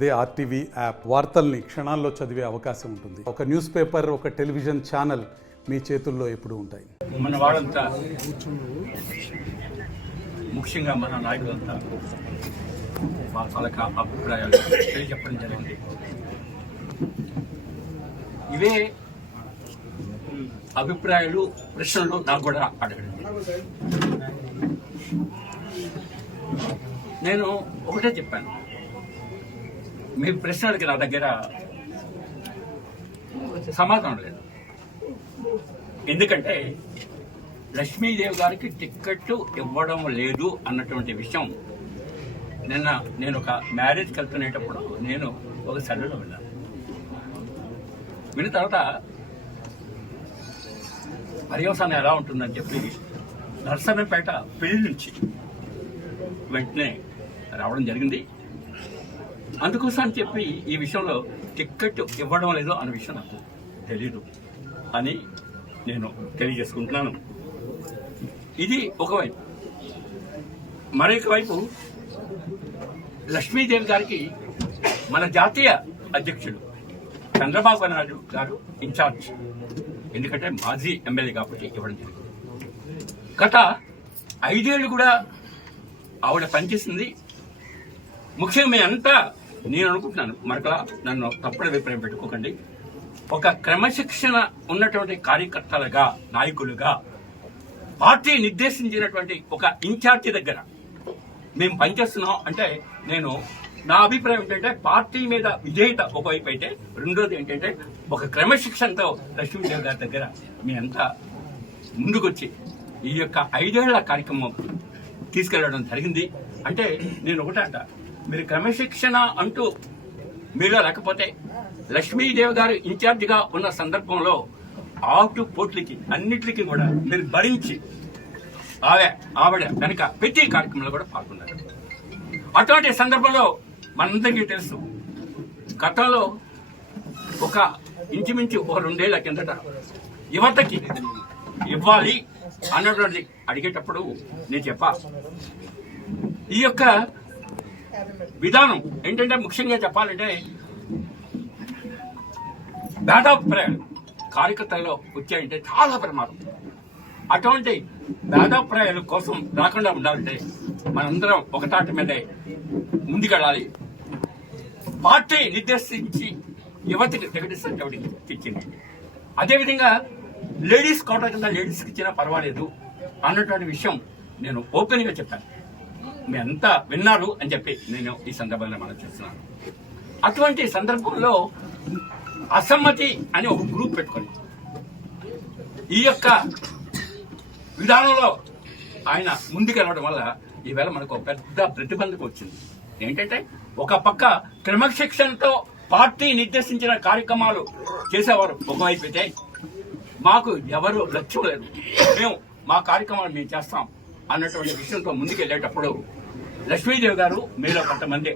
అదే RTV app వార్తల్ని క్షణాల్లో చదివే అవకాశం ఉంటుంది. ఒక న్యూస్ పేపర్, ఒక టెలివిజన్ ఛానల్ మీ చేతుల్లో ఎప్పుడూ ఉంటాయి. మన వాళ్ళంతా ముఖ్యంగా మన నాయకులంతా వాళ్ళ అభిప్రాయాలు చెప్పడం జరిగింది. ఇవే అభిప్రాయాలు ప్రశ్నలు నాకు కూడా అడగండి. నేను ఒకటే చెప్పాను, మీ ప్రశ్నలకి నా దగ్గర సమాధానం లేదు. ఎందుకంటే లక్ష్మీదేవి గారికి టిక్కెట్ ఇవ్వడం లేదు అన్నటువంటి విషయం నిన్న నేను ఒక మ్యారేజ్కి వెళ్తునేటప్పుడు నేను ఒక సర్వేలో విన్నాను. విన్న తర్వాత పర్యవసానం ఎలా ఉంటుందని చెప్పి నర్సన్నపేట పెళ్లి నుంచి వెంటనే రావడం జరిగింది. అందుకోసం అని చెప్పి ఈ విషయంలో టిక్కెట్ ఇవ్వడం లేదో అనే విషయం నాకు తెలీదు అని నేను తెలియజేసుకుంటున్నాను. ఇది ఒకవైపు. మరొక వైపు లక్ష్మీదేవి గారికి మన జాతీయ అధ్యక్షుడు చంద్రబాబు నాయుడు గారు ఇన్ఛార్జ్, ఎందుకంటే మాజీ ఎమ్మెల్యే కాబట్టి ఇవ్వడం జరిగింది. గత 5 ఏళ్ళు కూడా ఆవిడ పనిచేసింది. ముఖ్యంగా మీ అంతా నేను అనుకుంటున్నాను, మరొకలా నన్ను తప్పుడు అభిప్రాయం పెట్టుకోకండి, ఒక క్రమశిక్షణ ఉన్నటువంటి కార్యకర్తలుగా, నాయకులుగా, పార్టీ నిర్దేశించినటువంటి ఒక ఇన్ఛార్జి దగ్గర మేము పనిచేస్తున్నాం అంటే నేను నా అభిప్రాయం ఏంటంటే పార్టీ మీద విధేయత ఒకవైపు అయితే, రెండోది ఏంటంటే ఒక క్రమశిక్షణతో లక్ష్మీదేవి గారి దగ్గర మీ అంతా ముందుకొచ్చి ఈ యొక్క 5 ఏళ్ల కార్యక్రమం తీసుకెళ్లడం జరిగింది. అంటే నేను ఒకటే అంట, మీరు క్రమశిక్షణ అంటూ మీలో లేకపోతే లక్ష్మీదేవి గారు ఇన్ఛార్జిగా ఉన్న సందర్భంలో ఆటు పోట్లకి అన్నిటికీ కూడా మీరు భరించి ఆవిడ కనుక ప్రతి కార్యక్రమంలో కూడా పాల్గొన్నారు. అటువంటి సందర్భంలో మనందరికీ తెలుసు, గతంలో ఒక ఇంచుమించు 2 ఏళ్ల కిందట యువతకి ఇవ్వాలి అన్నటువంటి అడిగేటప్పుడు నేను చెప్పా, ఈ యొక్క విధానం ఏంటంటే ముఖ్యంగా చెప్పాలంటే భేదాభిప్రాయాలు కార్యకర్తల్లో వచ్చాయంటే చాలా ప్రమాదం. అటువంటి భేదాభిప్రాయాల కోసం రాకుండా ఉండాలంటే మనందరం ఒక తాటి మీదే ముందుకెళ్ళాలి. పార్టీ నిర్దేశించి యువతికి టికెట్ తెచ్చింది. అదేవిధంగా లేడీస్ కోటా కింద లేడీస్కి ఇచ్చినా పర్వాలేదు అన్నటువంటి విషయం నేను ఓపెన్ గా చెప్పాను. మీ అంతా విన్నారు అని చెప్పి నేను ఈ సందర్భంగా మనం చేస్తున్నాను. అటువంటి సందర్భంలో అసమ్మతి అని ఒక గ్రూప్ పెట్టుకొని ఈ యొక్క విధానంలో ఆయన ముందుకెళ్ళడం వల్ల ఈవేళ మనకు ఒక పెద్ద ప్రతిబంధకం వచ్చింది. ఏంటంటే ఒక పక్క క్రమశిక్షణతో పార్టీ నిర్దేశించిన కార్యక్రమాలు చేసేవారు ఒకవైపు అయితే, మాకు ఎవరు లక్ష్యం లేదు, మేము మా కార్యక్రమాలు మేము చేస్తాం అన్నటువంటి విషయంతో ముందుకెళ్లేటప్పుడు లక్ష్మీదేవి గారు మీలో కొంతమంది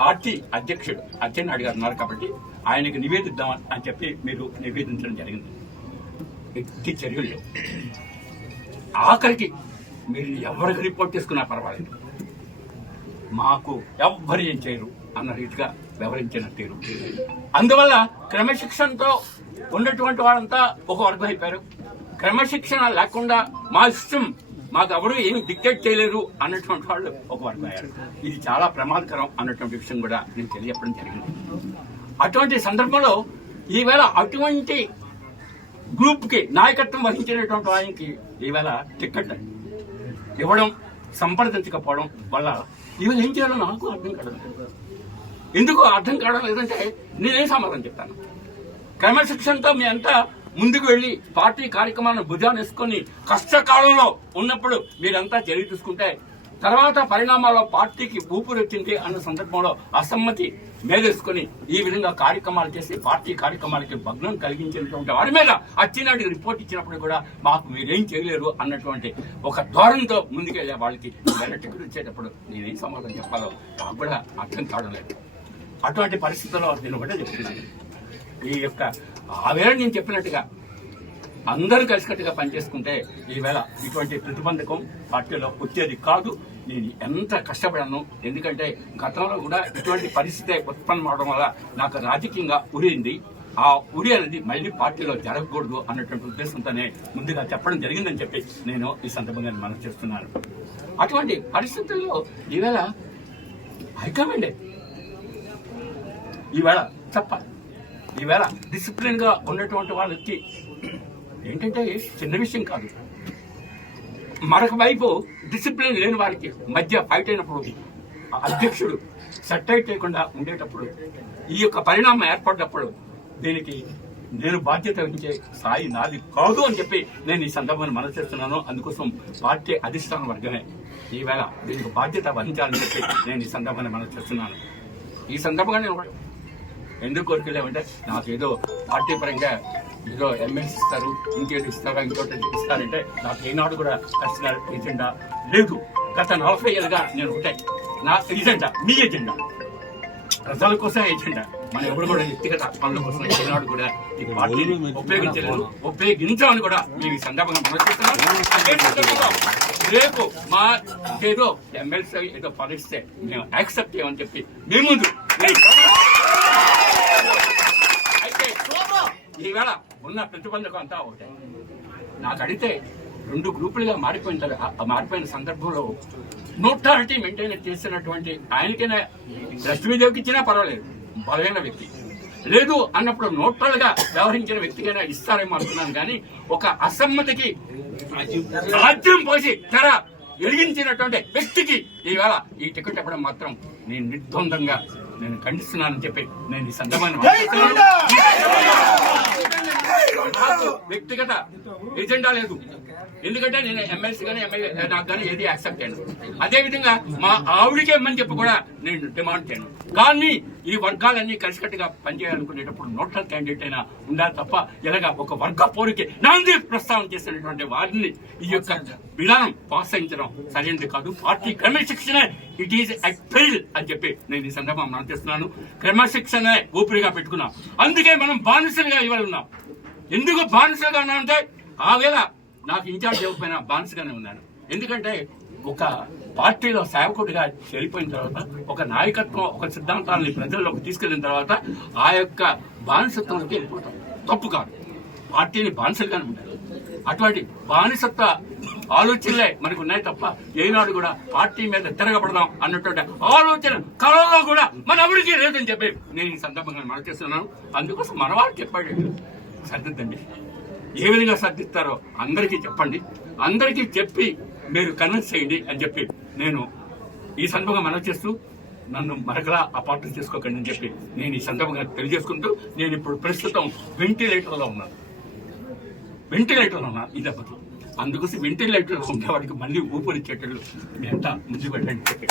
పార్టీ అధ్యక్షుడు అచ్చెన్నాయుడు గారు ఉన్నారు కాబట్టి ఆయనకు నివేదిద్దాం అని చెప్పి మీరు నివేదించడం జరిగింది. ఎట్టి చర్యలు ఆఖరికి మీరు ఎవరికి రిపోర్ట్ చేసుకున్నా పర్వాలేదు, మాకు ఎవ్వరు ఏం చేయరు అన్న రీతిగా వ్యవహరించిన తీరు. అందువల్ల క్రమశిక్షణతో ఉన్నటువంటి వాళ్ళంతా ఒక వర్గం అయిపోయారు. క్రమశిక్షణ లేకుండా మా ఇష్టం, మాకు ఎవరు ఏమి డిక్టేట్ చేయలేరు అన్నటువంటి వాళ్ళు ఒక వర్గం అయ్యారు. ఇది చాలా ప్రమాదకరం అన్నటువంటి విషయం కూడా నేను తెలియజెప్పడం జరిగింది. అటువంటి సందర్భంలో ఈవేళ అటువంటి గ్రూప్ కి నాయకత్వం వహించినటువంటి ఆయనకి ఈవేళ టికెట్ ఇవ్వడం, సంప్రదించకపోవడం వల్ల ఈవేళ ఏం చేయాలో నాకు అర్థం కావడం లేదు. ఎందుకు అర్థం కావడం లేదంటే నేనేం సమాధానం చెప్తాను. క్రమశిక్షణతో మీ అంతా ముందుకు వెళ్లి పార్టీ కార్యక్రమాలను భుజాన్ని వేసుకుని కష్టకాలంలో ఉన్నప్పుడు మీరంతా చర్య తీసుకుంటే తర్వాత పరిణామాల్లో పార్టీకి ఊపిరొచ్చింది అన్న సందర్భంలో అసమ్మతి మేలేసుకుని ఈ విధంగా కార్యక్రమాలు చేసి పార్టీ కార్యక్రమాలకి భగ్నం కలిగించినటువంటి వారి మీద అచ్చెన్నాయుడికి రిపోర్ట్ ఇచ్చినప్పుడు కూడా మాకు మీరేం చేయలేరు అన్నటువంటి ఒక ధోరణితో ముందుకెళ్లే వాళ్ళకి టికెట్ ఇచ్చేటప్పుడు నేనేం సమాధానం చెప్పాలో నాకు కూడా అర్థం కావడం లేదు. అటువంటి పరిస్థితుల్లో నేను ఒకటే చెప్తున్నాను, ఈ యొక్క ఆవేళ నేను చెప్పినట్టుగా అందరూ కలిసికట్టుగా పనిచేసుకుంటే ఈవేళ ఇటువంటి ప్రతిబంధకం పార్టీలో వచ్చేది కాదు. నేను ఎంత కష్టపడాను. ఎందుకంటే గతంలో కూడా ఇటువంటి పరిస్థితి ఉత్పన్నం అవడం వల్ల నాకు రాజకీయంగా ఉరింది. ఆ ఉరి అనేది మళ్ళీ పార్టీలో జరగకూడదు అన్నటువంటి ఉద్దేశంతోనే ముందుగా చెప్పడం జరిగిందని చెప్పి నేను ఈ సందర్భంగా మనం చేస్తున్నాను. అటువంటి పరిస్థితుల్లో ఈవేళ హైకమాండే ఈవేళ చెప్పాలి. ఈవేళ డిసిప్లిన్ గా ఉన్నటువంటి వాళ్ళకి ఏంటంటే చిన్న విషయం కాదు. మరొక వైపు డిసిప్లిన్ లేని వారికి మధ్య ఫైట్ అయినప్పుడు అధ్యక్షుడు సెటైట్ చేయకుండా ఉండేటప్పుడు ఈ యొక్క పరిణామం ఏర్పడినప్పుడు దీనికి నేను బాధ్యత వహించే స్థాయి నాది కాదు అని చెప్పి నేను ఈ సందర్భాన్ని మనవి చేస్తున్నాను. అందుకోసం పార్టీ అధిష్టాన వర్గమే ఈవేళ దీనికి బాధ్యత వహించాలని చెప్పి నేను ఈ సందర్భాన్ని మనవి చేస్తున్నాను. ఈ సందర్భంగా నేను ఎందుకు కోరుకోలేమంటే నాకు ఏదో పార్టీ పరంగా ఏదో ఎమ్మెల్సీ ఇస్తారు, ఇంకేది ఇస్తారా, ఇంకోటి ఇస్తారంటే నాకు ఏనాడు కూడా పర్సనల్ ఎజెండా లేదు. గత 40 ఏళ్ళుగా నేను ఒకటే, నా ఎజెండా మీ ఎజెండా, ప్రజల కోసం ఎజెండా. మన ఎవరు కూడా వ్యక్తిగత పనుల కోసం ఏనాడు కూడా ఈ పార్టీని ఉపయోగించలేదు, ఉపయోగించాలని కూడా మేము ఈ సందర్భంగా మనసుకుంటున్నాం. రేపు మా ఏదో ఎమ్మెల్సీ ఏదో పరిస్తే మేము యాక్సెప్ట్ చేయమని చెప్పి మీ ముందు అయితే ఈవేళ ఉన్న ప్రతిబంధకం అంతా ఒకటే. నాకు అడిగితే 2 గ్రూపులుగా మారిపోయిన సందర్భంలో న్యూట్రాలిటీ మెయింటైన్ చేసినటువంటి ఆయనకైనా లక్ష్మీదేవికి ఇచ్చినా పర్వాలేదు, బలమైన వ్యక్తి. లేదు అన్నప్పుడు న్యూట్రల్ గా వ్యవహరించిన వ్యక్తికైనా ఇస్తారేమో అనుకున్నాను. కానీ ఒక అసమ్మతికి రాజ్యం పోసి తెర వెలిగించినటువంటి వ్యక్తికి ఈవేళ ఈ టికెట్ ఇవ్వడం మాత్రం నేను నిర్ద్వందంగా నేను ఖండిస్తున్నానని చెప్పి నేను ఈ సందర్భాన్ని వ్యక్తిగత ఎజెండా లేదు. ఎందుకంటే నేను ఎమ్మెల్సీ కానీ ఎమ్మెల్యే నాకు కానీ ఏది యాక్సెప్ట్ చేయను. అదేవిధంగా మా ఆవిడికే ఇమ్మని చెప్పి కూడా నేను డిమాండ్ చేయను. కానీ ఈ వర్గాలన్నీ కలిసికట్టుగా పనిచేయాలనుకునేటప్పుడు న్యూట్రల్ క్యాండిడేట్ అయినా ఉండాలి తప్ప ఇలాగా ఒక వర్గ పోరుకి నాంది ప్రస్తావన చేసినటువంటి వారిని ఈ యొక్క విధానం ప్రోత్సహించడం సరైనది కాదు. పార్టీ క్రమశిక్షణ ఇట్ ఈజ్ ఎ పెయిల్ అని చెప్పి నేను ఈ సందర్భం మనం చేస్తున్నాను. క్రమశిక్షణ ఊపిరిగా పెట్టుకున్నాం. అందుకే మనం బానిసలుగా ఇవాళ ఉన్నాం. ఎందుకు బానిసలుగా ఉన్నామంటే ఆ వేళ నాకు ఇన్ఛార్జ్ ఇవ్వకపోయినా బానిసగానే ఉన్నాను. ఎందుకంటే ఒక పార్టీలో సేవకుడిగా చేరిపోయిన తర్వాత ఒక నాయకత్వం, ఒక సిద్ధాంతాలని ప్రజల్లోకి తీసుకెళ్లిన తర్వాత ఆ యొక్క బానిసత్వంలోకి వెళ్ళిపోతాం. తప్పు కాదు, పార్టీని బానిసలుగానే ఉండాలి. అటువంటి బానిసత్వ ఆలోచనలే మనకు ఉన్నాయి తప్ప ఏనాడు కూడా పార్టీ మీద తిరగబడదాం అన్నటువంటి ఆలోచన కళలో కూడా మన ఎవరికీ లేదని చెప్పి నేను ఈ సందర్భంగా మనం చేస్తున్నాను. అందుకోసం మన వారికి చెప్పాడు, సర్దిద్దండి. ఏ విధంగా సర్దిస్తారో అందరికీ చెప్పండి, అందరికీ చెప్పి మీరు కన్విన్స్ చేయండి అని చెప్పి నేను ఈ సందర్భంగా మనవి చేస్తూ నన్ను మరొకలా అపార్థం చేసుకోకండి అని చెప్పి నేను ఈ సందర్భంగా తెలియజేసుకుంటూ నేను ఇప్పుడు ప్రస్తుతం వెంటిలేటర్లో ఉన్నాను ఈ దెబ్బకి. అందుకోసం వెంటిలేటర్లో ఉండేవాడికి మళ్ళీ ఊపిరిచ్చేటట్లు ఎంత ముందు పెట్టండి చెప్పి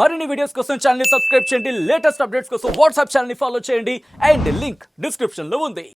మరిన్ని వీడియోస్ కోసం ఛానల్ ని సబ్స్క్రైబ్ చేయండి. లేటెస్ట్ అప్డేట్స్ కోసం వాట్సాప్ ఛానల్ ని ఫాలో చేయండి. అండ్ లింక్ డిస్క్రిప్షన్ లో ఉంది.